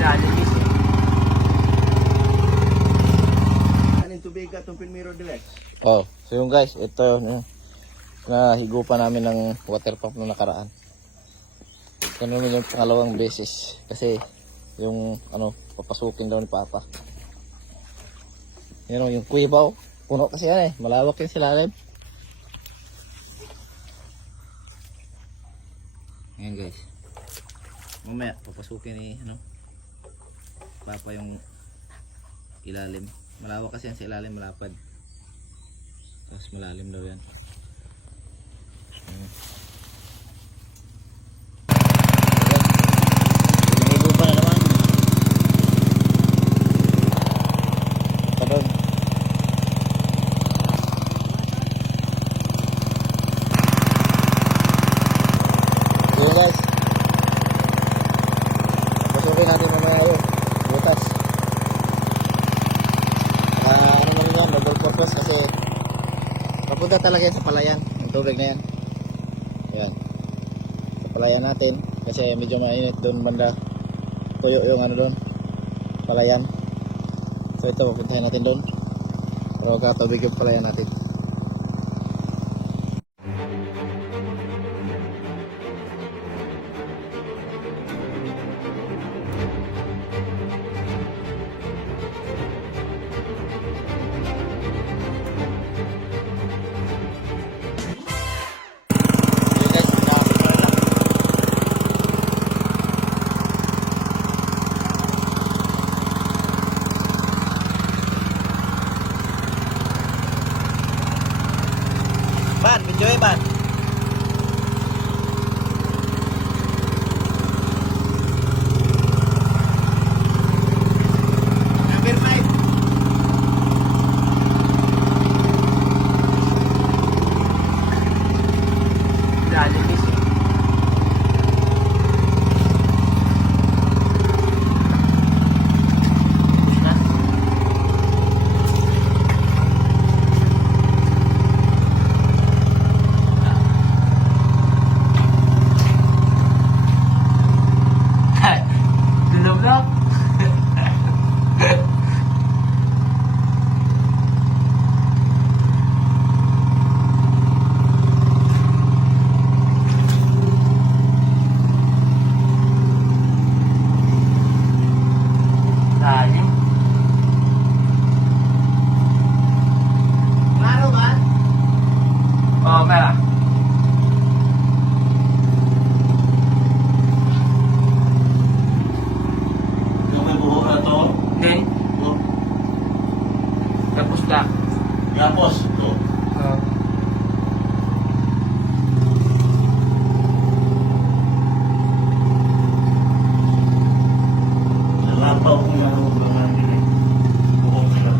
Lalibis eh. Kanin tubig at itong pilmiro direct. Oh, so yung guys, ito yun. Nahigupan namin ng water pump na nakaraan. Ito naman yung pangalawang beses. Kasi yung papasukin daw ni Papa. Yan yung kuibaw. Puno kasi yan eh. Malawak yung silalim. Ayan guys. Mamaya papasukin ni Papa yung ilalim. Malawak kasi yan sa ilalim, malapad. Tapos malalim daw yan. Lumigo pa na naman. Tabag. So yun guys. Pasukin natin mamaya yun. Butas. Ano naman yan, double purpose kasi papunta talaga yan sa palayan. Yung tubig na yan. Ayan. Sa palayan natin. Kasi medyo mainit doon banda. Tuyo yung doon. Palayan. So ito, pupuntahan natin doon. Pero katubig yung palayan natin. Ban, enjoy ban. Number 5. Lalibis eh. Dunog lang. Lalim. Klaro ba? Oo, meron. Yung may buho na to. Hindi. Ito. Tapos na. Yapos. Ito. Oo. Nalapaw ko yung mga nila. Buho sila.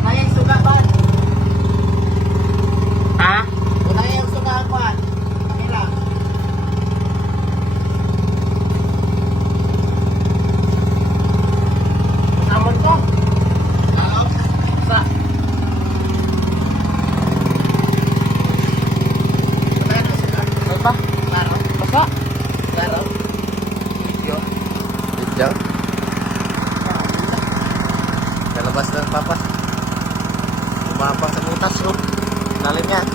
Unayang suga ba? Ha? Unayang suga ba? Kanila. Naman ko. Oo. Sa. Unayang suga. Ano ba? Klaro. Basa. Klaro. Video. Video. Lalabas ng Papa. Umapang sa butas oh. Lalim yan.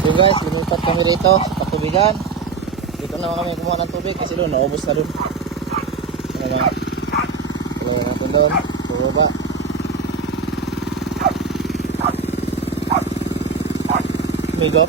So guys, lumipat kami rito sa tubigan. Dito naman kami kumuha ng tubig kasi doon naubos na doon. Ano naman? Tuloy natin doon. Bubaba. Migo.